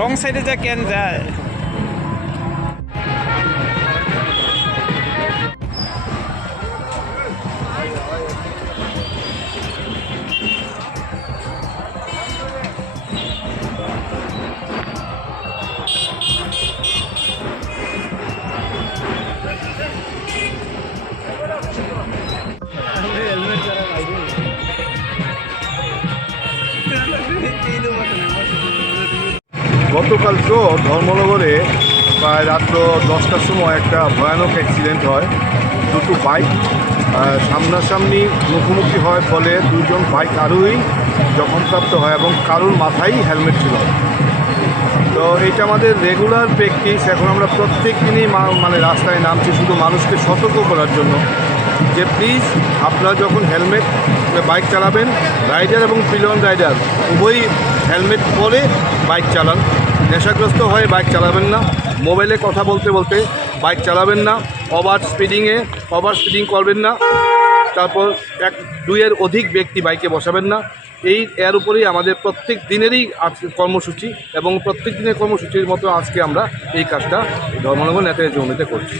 রং সাইডে যা কেন যায়। গতকালকেও ধর্মনগরে প্রায় রাত্র দশটার সময় একটা ভয়ানক অ্যাক্সিডেন্ট হয়। দুটো বাইক সামনাসামনি মুখোমুখি হয় ফলে দুজন বাইক আরোহী জখমপ্রাপ্ত হয় এবং কারোর মাথায় হেলমেট ছিল। তো এটা আমাদের রেগুলার প্র্যাকটিস এখন আমরা প্রত্যেক দিনই মানে রাস্তায় নামছি শুধু মানুষকে সতর্ক করার জন্য যে প্লিজ আপনারা যখন হেলমেট বাইক চালাবেন রাইডার এবং পিলন রাইডার উভয়ই হেলমেট পরে বাইক চালান। নেশাগ্রস্ত হয়ে বাইক চালাবেন না। মোবাইলে কথা বলতে বলতে বাইক চালাবেন না। ওভার স্পিডিংয়ে, ওভার স্পিডিং করবেন না। তারপর এক দুইয়ের অধিক ব্যক্তি বাইকে বসাবেন না। এই, এর উপরেই আমাদের প্রত্যেক দিনেরই কর্মসূচি এবং প্রত্যেক দিনের কর্মসূচির মতো আজকে আমরা এই কাজটা ধর্মনগর নেতাদের জমিতে করছি।